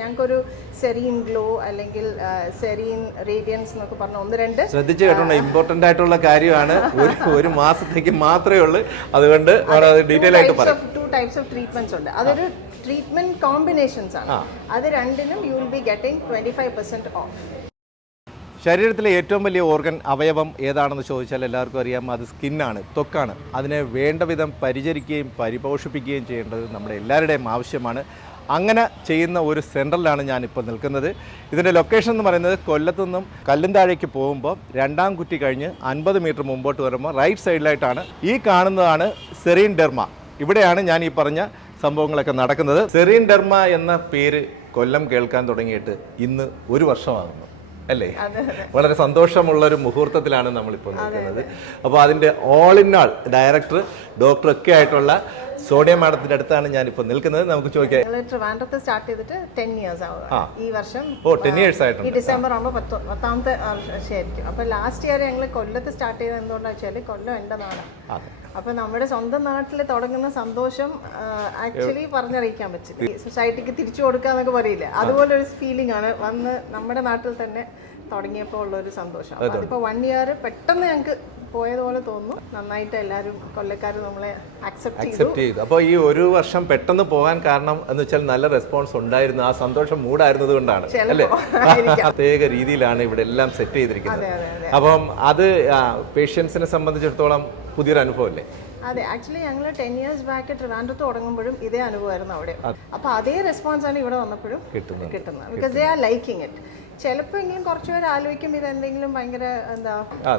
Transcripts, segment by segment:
ഞങ്ങൾക്കൊരു serine glow അല്ലെങ്കിൽ serine radians എന്നൊക്കെ പറഞ്ഞ ഒന്ന് രണ്ട് ശ്രദ്ധിച്ചു കേട്ടോ, ഇമ്പോർട്ടന്റ് ആയിട്ടുള്ള കാര്യമാണ്. ഒരു മാസത്തേക്ക് മാത്രമേ ഉള്ളൂ, അതുകൊണ്ട് ഡീറ്റെയിൽ ആയിട്ട് പറയാം. 2 types of treatments ഉണ്ട്. അതൊരു ട്രീറ്റ്മെന്റ് കോമ്പിനേഷൻസ് ആണ്. അത് രണ്ടിനും you will be getting 25% of. ശരീരത്തിലെ ഏറ്റവും വലിയ ഓർഗൻ അവയവം ഏതാണെന്ന് ചോദിച്ചാൽ എല്ലാവർക്കും അറിയാം, അത് സ്കിന്നാണ്, ത്വക്കാണ്. അതിനെ വേണ്ട വിധം പരിചരിക്കുകയും പരിപോഷിപ്പിക്കുകയും ചെയ്യേണ്ടത് നമ്മുടെ എല്ലാവരുടെയും ആവശ്യമാണ്. അങ്ങനെ ചെയ്യുന്ന ഒരു സെൻറ്ററിലാണ് ഞാനിപ്പോൾ നിൽക്കുന്നത്. ഇതിൻ്റെ ലൊക്കേഷൻ എന്ന് പറയുന്നത് കൊല്ലത്തു നിന്നും കല്ലുംതാഴേക്ക് പോകുമ്പോൾ 2ാം കുറ്റി കഴിഞ്ഞ് 50 മീറ്റർ മുമ്പോട്ട് വരുമ്പോൾ റൈറ്റ് സൈഡിലായിട്ടാണ്. ഈ കാണുന്നതാണ് സെറീൻ ഡെർമ. ഇവിടെയാണ് ഞാൻ ഈ പറഞ്ഞ സംഭവങ്ങളൊക്കെ നടക്കുന്നത്. സെറീൻ ഡെർമ എന്ന പേര് കൊല്ലം കേൾക്കാൻ തുടങ്ങിയിട്ട് ഇന്ന് 1 വർഷമാകുന്നു അല്ലേ? വളരെ സന്തോഷമുള്ളൊരു മുഹൂർത്തത്തിലാണ് നമ്മളിപ്പോൾ നിൽക്കുന്നത്. അപ്പോൾ അതിൻ്റെ ഓൾ ഇൻ ആൾ ഡയറക്ടർ ഡോക്ടറൊക്കെ ആയിട്ടുള്ള സോണിയ മാഡത്തിന്റെ അടുത്താണ് ഞാനിപ്പോൾ നിൽക്കുന്നത്. നമുക്ക് ചോദിക്കാം. ട്രിവാൻഡ്രത്ത് സ്റ്റാർട്ട് ചെയ്തിട്ട് 10 years ആവും. ഈ വർഷം 10 years ആയിട്ടുണ്ട്. ഈ ഡിസംബർ ആകുമ്പോൾ 10ാമത്തെ വർഷമായിരിക്കും. അപ്പോൾ ലാസ്റ്റ് ഇയർ ഞങ്ങൾ കൊല്ലത്ത് സ്റ്റാർട്ട് ചെയ്തത് എന്തുകൊണ്ടാണെന്ന് വെച്ചാൽ കൊല്ലം എൻ്റെ നാടാണ്. അപ്പോൾ നമ്മുടെ സ്വന്തം നാട്ടിൽ തുടങ്ങുന്ന സന്തോഷം ആക്ച്വലി പറഞ്ഞറിയിക്കാൻ പറ്റില്ല. സൊസൈറ്റിക്ക് തിരിച്ചു കൊടുക്കുക എന്നൊക്കെ പറയില്ലേ, അതുപോലെ ഒരു ഫീലിംഗ് ആണ് വന്ന് നമ്മുടെ നാട്ടിൽ തന്നെ തുടങ്ങിയപ്പോൾ ഉള്ളൊരു സന്തോഷം. അതിപ്പോൾ 1 year പെട്ടെന്ന് ഞങ്ങൾക്ക് പോയതുപോലെ തോന്നുന്നു. നന്നായിട്ട് എല്ലാവരും കൊല്ലക്കാർ നമ്മളെ അക്സെപ്റ്റ് ചെയ്തു. അപ്പോൾ ഈ 1 വർഷം പെട്ടെന്ന് പോകാൻ കാരണം എന്ന് വെച്ചാൽ നല്ല റെസ്പോൺസ് ഉണ്ടായിരുന്നു, ആ സന്തോഷം മൂടായിരുന്നത് കൊണ്ടാണ് അല്ലേ? പ്രത്യേക രീതിയിലാണ് ഇവിടെ എല്ലാം സെറ്റ് ചെയ്തിരിക്കുന്നത്. അപ്പം അത് പേഷ്യൻസിനെ സംബന്ധിച്ചിടത്തോളം പുതിയൊരു അനുഭവമല്ലേ? അതെ, ആക്ച്വലി ഞങ്ങൾ 10 years ബാക്ക് ട്രിവാൻഡ്രത്ത് തുടങ്ങുമ്പോഴും ഇതേ അനുഭവമായിരുന്നു അവിടെ. അപ്പോൾ അതേ റെസ്പോൺസ് ആണ് ഇവിടെ വന്നപ്പോഴും കിട്ടുന്നത്. Because they are liking it. ചിലപ്പോൾ എങ്കിലും കുറച്ച് പേര് ആലോചിക്കും ഇത് എന്തെങ്കിലും ഭയങ്കര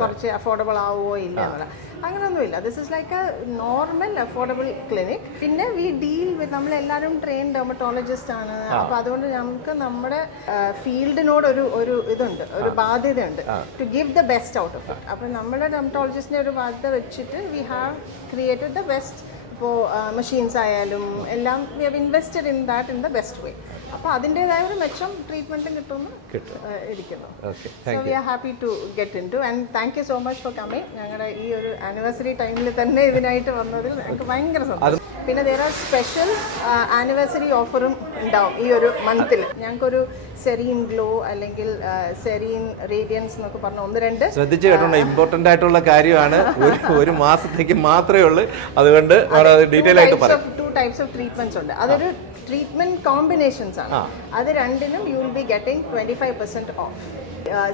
കുറച്ച് അഫോർഡബിൾ ആവുമോ ഇല്ല എന്നുള്ള. അങ്ങനെയൊന്നുമില്ല. This is like A normal affordable clinic. പിന്നെ വി ഡീൽ വിത്ത്, നമ്മളെല്ലാവരും ട്രെയിൻ ഡെർമറ്റോളജിസ്റ്റ് ആണ്. അപ്പോൾ അതുകൊണ്ട് നമുക്ക് നമ്മുടെ ഫീൽഡിനോട് ഒരു ഇതുണ്ട്, ഒരു ബാധ്യതയുണ്ട് to give the best out of it. അപ്പോൾ നമ്മുടെ ഡെർമറ്റോളജിസ്റ്റിനെ ഒരു ബാധ്യത വെച്ചിട്ട് we have created the best. ഇപ്പോൾ മെഷീൻസ് ആയാലും എല്ലാം we have invested in that in the best way. അപ്പോൾ അതിൻ്റെതായ ഒരു മെച്ചം ട്രീറ്റ്മെൻറ്റും കിട്ടുമെന്ന് ഇരിക്കുന്നു. So we are happy to get in to and thank you so much for coming. ഞങ്ങളുടെ ഈ ഒരു ആനിവേഴ്സറി ടൈമിൽ തന്നെ ഇതിനായിട്ട് വന്നതിൽ ഞങ്ങൾക്ക് ഭയങ്കര സന്തോഷം. പിന്നെ there are സ്പെഷ്യൽ ആനിവേഴ്സറി ഓഫറും ഉണ്ടാവും ഈ ഒരു മന്തിൽ. ഞങ്ങൾക്കൊരു സെറീൻ ഗ്ലോ അല്ലെങ്കിൽ സെറീൻ റേഡിയൻസ് എന്നൊക്കെ പറഞ്ഞ ഒന്ന് രണ്ട്. ശ്രദ്ധിച്ചു കേട്ടോ, ഇമ്പോർട്ടന്റ് ആയിട്ടുള്ള കാര്യമാണ്. ഒരു മാസത്തേക്ക് മാത്രമേ ഉള്ളൂ, അതുകൊണ്ട് ഡീറ്റെയിൽ ആയിട്ട് പറയാം. 2 types of treatments ഉണ്ട്. അതൊരു ട്രീറ്റ്മെന്റ് കോമ്പിനേഷൻസ് ആണ്. അത് രണ്ടിനും you will be getting 25% off.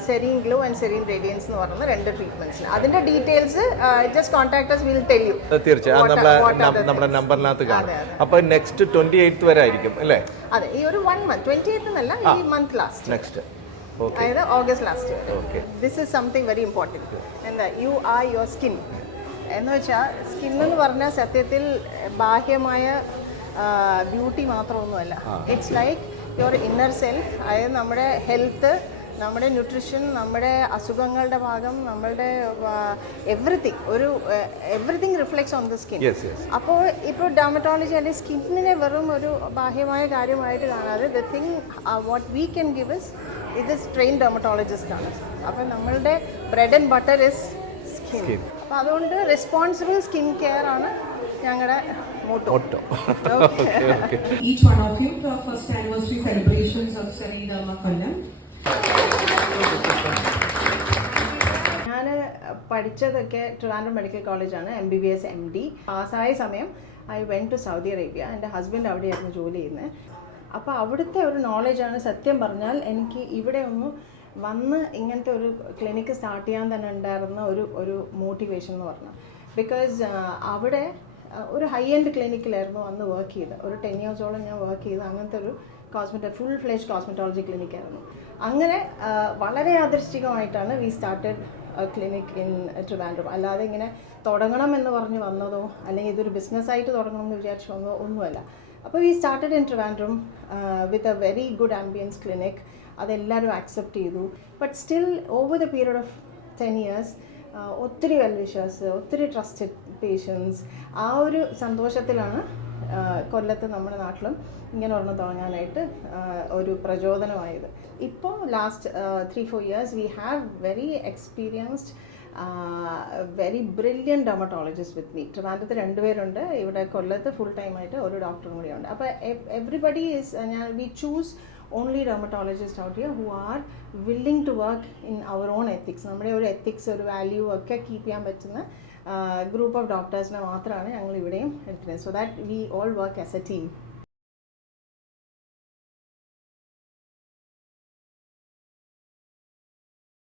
Serene Glow and Serene Radiance എന്ന് പറയുന്ന 2 ട്രീറ്റ്മെന്റ്സ്. അതിന്റെ details just contact us, we will tell you. തീർച്ചയായും നമ്മുടെ നമ്പറിനകത്ത് കാണും. അപ്പോൾ നെക്സ്റ്റ് 28th വരെ ആയിരിക്കും അല്ലേ? അതെ, ഈ ഒരു 1 month, 28th എന്നല്ല, ഈ മന്ത് ലാസ്റ്റ്, നെക്സ്റ്റ് അതായത് August last. This is something very important. എന്താ, യു ആർ യുവർ സ്കിൻ എന്ന് വെച്ചാൽ, സ്കിൻ എന്ന് പറഞ്ഞാൽ സത്യത്തിൽ ബാഹ്യമായ ബ്യൂട്ടി മാത്രമൊന്നുമല്ല. It's like your inner self. അതായത് നമ്മുടെ ഹെൽത്ത്, നമ്മുടെ ന്യൂട്രീഷൻ, നമ്മുടെ അസുഖങ്ങളുടെ ഭാഗം, നമ്മളുടെ everything reflects on the skin. അപ്പോൾ ഇപ്പോൾ ഡെർമറ്റോളജി അല്ലെങ്കിൽ സ്കിന്നിനെ വെറും ഒരു ബാഹ്യമായ കാര്യമായിട്ട് കാണാതെ the thing what we can give is ഇത് ട്രെയിൻ ഡെർമറ്റോളജിസ്റ്റ് ആണ്. അപ്പോൾ നമ്മളുടെ bread and butter is skin. അപ്പോൾ അതുകൊണ്ട് റെസ്പോൺസിബിൾ സ്കിൻ കെയർ ആണ് ഞങ്ങളുടെ motto. Each one of you for first anniversary celebrations of Serene Derma Kollam. ഞാൻ പഠിച്ചതൊക്കെ ട്രിവാൻഡ്രം മെഡിക്കൽ കോളേജാണ്, MBBS MD. പാസ്സായ സമയം I went to Saudi Arabia. എൻ്റെ ഹസ്ബൻഡ് അവിടെയായിരുന്നു ജോലി ചെയ്യുന്നത്. അപ്പോൾ അവിടുത്തെ ഒരു നോളജാണ് സത്യം പറഞ്ഞാൽ എനിക്ക് ഇവിടെ ഒന്ന് വന്ന് ഇങ്ങനത്തെ ഒരു ക്ലിനിക്ക് സ്റ്റാർട്ട് ചെയ്യാൻ തന്നെ ഉണ്ടായിരുന്ന ഒരു മോട്ടിവേഷൻ എന്ന് പറഞ്ഞാൽ. ബിക്കോസ് അവിടെ ഒരു ഹൈ എൻഡ് ക്ലിനിക്കിലായിരുന്നു അന്ന് വർക്ക് ചെയ്ത്. ഒരു 10 yearsോളം ഞാൻ വർക്ക് ചെയ്ത് അങ്ങനത്തെ ഒരു ഫുൾ ഫ്ലെഷ്ഡ് കോസ്മെറ്റോളജി ക്ലിനിക്കായിരുന്നു. അങ്ങനെ വളരെ യാദൃശ്ചികമായിട്ടാണ് we started clinic in Trivandrum. അല്ലാതെ ഇങ്ങനെ തുടങ്ങണം എന്ന് പറഞ്ഞ് വന്നതോ അല്ലെങ്കിൽ ഇതൊരു ബിസിനസ്സായിട്ട് തുടങ്ങണമെന്ന് വിചാരിച്ചു വന്നതോ ഒന്നുമല്ല. അപ്പോൾ we started in Trivandrum with a very good ambience clinic. അതെല്ലാവരും ആക്സെപ്റ്റ് ചെയ്തു. But still over the period of 10 years ഒത്തിരി വെൽ വിഷേഴ്സ്, ഒത്തിരി ട്രസ്റ്റഡ് പേഷ്യൻസ്, ആ ഒരു സന്തോഷത്തിലാണ് കൊല്ലത്ത് നമ്മുടെ നാട്ടിലും ഇങ്ങനെ ഒരെണ്ണം തുടങ്ങാനായിട്ട് ഒരു പ്രചോദനമായത്. ഇപ്പോൾ last 3-4 years we have very experienced very brilliant dermatologist with me. ട്രിവാൻഡ്രത്ത് 2 പേരുണ്ട്, ഇവിടെ കൊല്ലത്ത് ഫുൾ ടൈമായിട്ട് ഒരു ഡോക്ടറും കൂടിയുണ്ട്. അപ്പോൾ everybody is, V choose only dermatologists out here who are willing to work in our own ethics. നമ്മുടെ ഒരു എത്തിക്സ് ഒരു വാല്യൂ ഒക്കെ കീപ്പ് ചെയ്യാൻ പറ്റുന്ന ഗ്രൂപ്പ് ഓഫ് ഡോക്ടേഴ്സിനെ മാത്രമാണ് ഞങ്ങൾ ഇവിടെയും എടുക്കുന്നത്. So that we all work as A team.